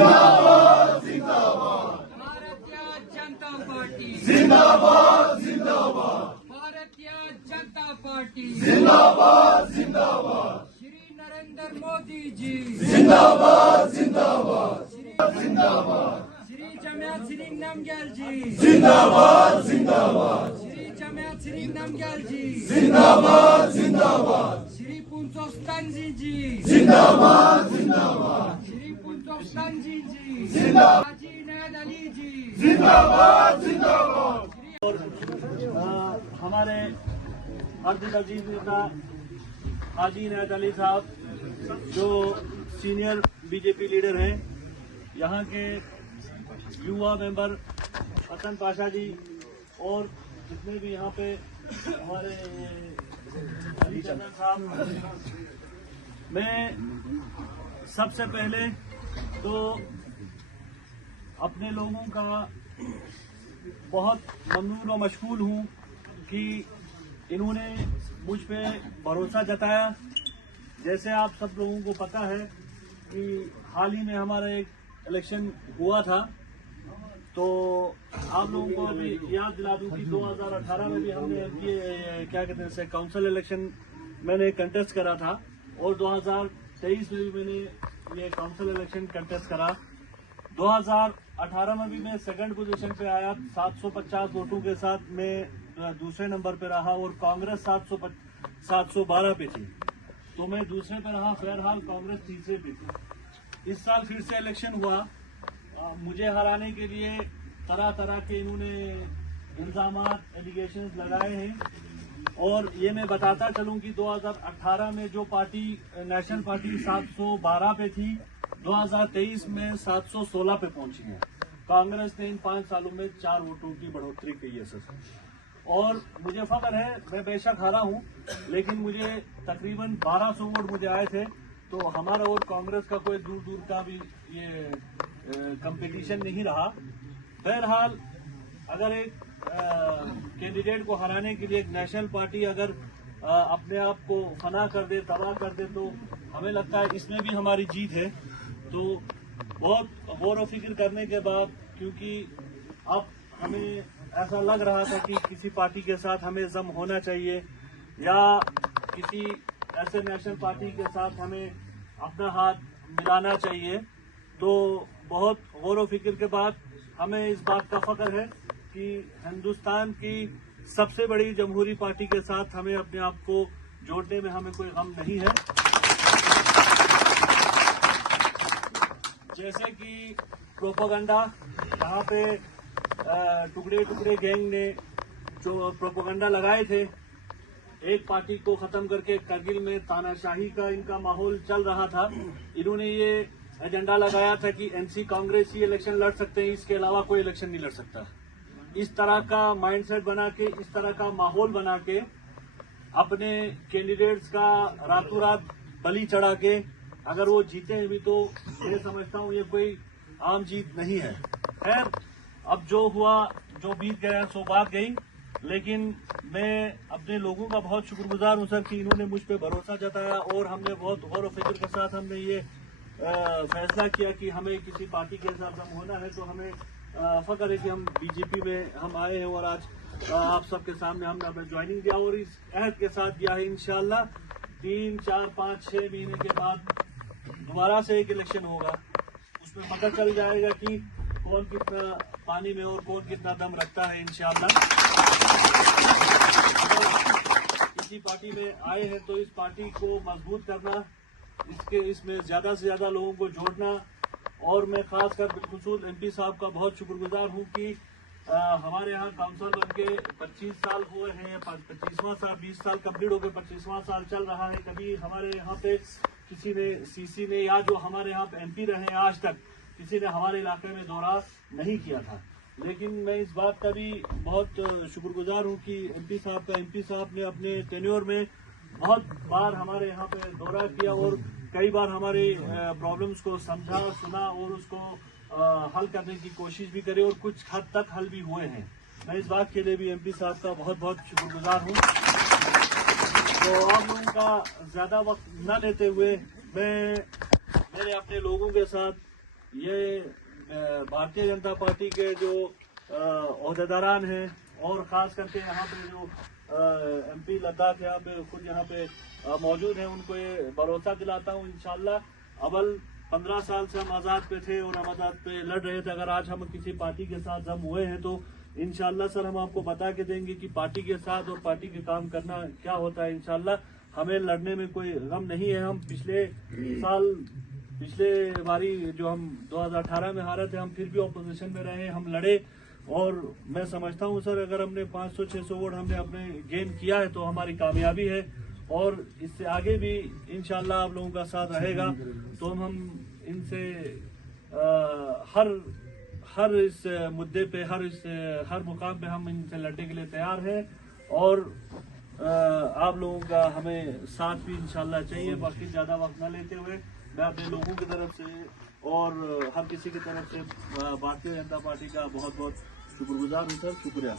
जिंदाबाद जिंदाबाद भारतीय जनता पार्टी जिंदाबाद जिंदाबाद भारतीय जनता पार्टी जिंदाबाद जिंदाबाद श्री नरेंद्र मोदी जी जिंदाबाद जिंदाबाद जिंदाबाद श्री जमात श्री नमग्याल जी जिंदाबाद जिंदाबाद श्री जमात श्री नमग्याल जी जिंदाबाद जिंदाबाद श्री पुंचोस्तानजी जी जिंदाबाद जिंदाबाद श्री पुंचोस्तानजी जी जिंदाबाद हाजी इनायत अली जी जिंदाबाद जिंदाबाद और हमारे अर्ध अजीज नेता हाजी इनायत अली साहब जो सीनियर बीजेपी लीडर हैं, यहाँ के युवा मेंबर हसन पाशा जी और जितने भी यहाँ पे हमारे अली चंदन साहब, मैं सबसे पहले तो अपने लोगों का बहुत ममनून और मशकूर हूँ कि इन्होंने मुझ पे भरोसा जताया। जैसे आप सब लोगों को पता है कि हाल ही में हमारा एक इलेक्शन हुआ था, तो आप लोगों को अभी याद दिला दूं कि 2018 में भी हमने ये क्या कहते हैं काउंसिल इलेक्शन मैंने कंटेस्ट करा था और 2023 में भी मैंने ये काउंसिल इलेक्शन कंटेस्ट करा। 2018 में भी मैं सेकंड पोजीशन पे आया, 750 वोटों के साथ मैं दूसरे नंबर पे रहा और कांग्रेस 712 पे थी, तो मैं दूसरे पे रहा। बहरहाल कांग्रेस तीसरे पे थी। इस साल फिर से इलेक्शन हुआ, मुझे हराने के लिए तरह तरह के इन्होंने इल्जामात एलिगेशंस लगाए हैं और ये मैं बताता चलूं कि 2018 में जो पार्टी नेशनल पार्टी 712 पे थी, 2023 में 716 पे पहुंची है। कांग्रेस ने इन 5 सालों में 4 वोटों की बढ़ोतरी की है सर। और मुझे फख्र है, मैं बेशक हारा हूं, लेकिन मुझे तकरीबन 1200 वोट मुझे आए थे, तो हमारा और कांग्रेस का कोई दूर दूर का भी ये कंपटीशन नहीं रहा। बहरहाल अगर एक कैंडिडेट को हराने के लिए एक नेशनल पार्टी अगर अपने आप को फना कर दे, तबाह कर दे, तो हमें लगता है इसमें भी हमारी जीत है। तो बहुत गौर व फिक्र करने के बाद, क्योंकि अब हमें ऐसा लग रहा था कि किसी पार्टी के साथ हमें जम होना चाहिए या किसी ऐसे नेशनल पार्टी के साथ हमें अपना हाथ मिलाना चाहिए, तो बहुत गौर व फिक्र के बाद हमें इस बात का फख्र है कि हिंदुस्तान की सबसे बड़ी जमहूरी पार्टी के साथ हमें अपने आप को जोड़ने में हमें कोई गम नहीं है। जैसे कि प्रोपेगेंडा, यहाँ पे टुकड़े टुकड़े गैंग ने जो प्रोपेगेंडा लगाए थे, एक पार्टी को खत्म करके करगिल में तानाशाही का इनका माहौल चल रहा था। इन्होंने ये एजेंडा लगाया था कि एनसी कांग्रेस ही इलेक्शन लड़ सकते हैं, इसके अलावा कोई इलेक्शन नहीं लड़ सकता। इस तरह का माइंडसेट बना के, इस तरह का माहौल बना के अपने कैंडिडेट्स का रातों रात बलि चढ़ा के अगर वो जीते हैं भी, तो मैं समझता हूँ ये कोई आम जीत नहीं है। खैर, अब जो हुआ, जो बीत गया सो बात गई, लेकिन मैं अपने लोगों का बहुत शुक्रगुजार हूं सर कि इन्होंने मुझ पे भरोसा जताया और हमने बहुत गौर व फिक्र के साथ हमने ये फैसला किया कि हमें किसी पार्टी के साथ हम होना है। तो हमें फख्र है कि हम बीजेपी में हम आए हैं और आज आप सबके सामने हमने अपना ज्वाइनिंग दिया और इस अहद के साथ दिया है इंशाल्लाह 3, 4, 5, 6 महीने के बाद दोबारा से एक इलेक्शन होगा, उसमें पता चल जाएगा कि कौन कितना पानी में और कौन कितना दम रखता है इंशाअल्लाह। किसी पार्टी में आए हैं तो इस पार्टी को मजबूत करना, इसमें ज्यादा से ज्यादा लोगों को जोड़ना, और मैं खासकर बिलखुसूस एमपी साहब का बहुत शुक्रगुजार हूं कि हमारे यहाँ काउंसिल बनके 25 साल हुए हैं, 25वां साल, 20 साल कम्प्लीट हो गए, 25वां साल चल रहा है। कभी हमारे यहाँ पे किसी ने, सीसी ने या जो हमारे यहाँ पे एमपी रहे हैं आज तक, किसी ने हमारे इलाके में दौरा नहीं किया था। लेकिन मैं इस बात का भी बहुत शुक्रगुजार हूँ कि एमपी साहब ने अपने टेन्योर में बहुत बार हमारे यहाँ पे दौरा किया और कई बार हमारे प्रॉब्लम्स को समझा, सुना और उसको हल करने की कोशिश भी करी और कुछ हद तक हल भी हुए हैं। मैं इस बात के लिए भी एमपी साहब का बहुत बहुत शुक्रगुजार हूँ। तो आप लोगों का ज्यादा वक्त न लेते हुए मैं मेरे अपने लोगों के साथ ये भारतीय जनता पार्टी के जो ओहदेदारान हैं और खास करके यहाँ पे जो MP लद्दाख यहाँ पे खुद यहाँ पे मौजूद हैं, उनको ये भरोसा दिलाता हूँ इंशाल्लाह। अव्वल 15 साल से हम आज़ाद पे थे और हम आज़ाद पे लड़ रहे थे। अगर आज हम किसी पार्टी के साथ जम हुए हैं तो इंशाल्लाह सर हम आपको बता के देंगे कि पार्टी के साथ और पार्टी के काम करना क्या होता है। इंशाल्लाह हमें लड़ने में कोई गम नहीं है। हम पिछले बारी जो हम 2018 में हारे थे, हम फिर भी ऑपोजिशन में रहे, हम लड़े और मैं समझता हूँ सर अगर हमने 500-600 वोट हमने अपने गेन किया है तो हमारी कामयाबी है और इससे आगे भी इंशाल्लाह आप लोगों का साथ रहेगा। तो हम इनसे हर इस मुद्दे पे हर मुकाम पे हम इनसे लड़ने के लिए तैयार हैं और आप लोगों का हमें साथ भी इंशाल्लाह चाहिए। बाकी ज्यादा वक्त न लेते हुए मैं अपने लोगों की तरफ से और हर किसी की तरफ से भारतीय जनता पार्टी का बहुत बहुत शुक्रगुजार हूँ सर। शुक्रिया।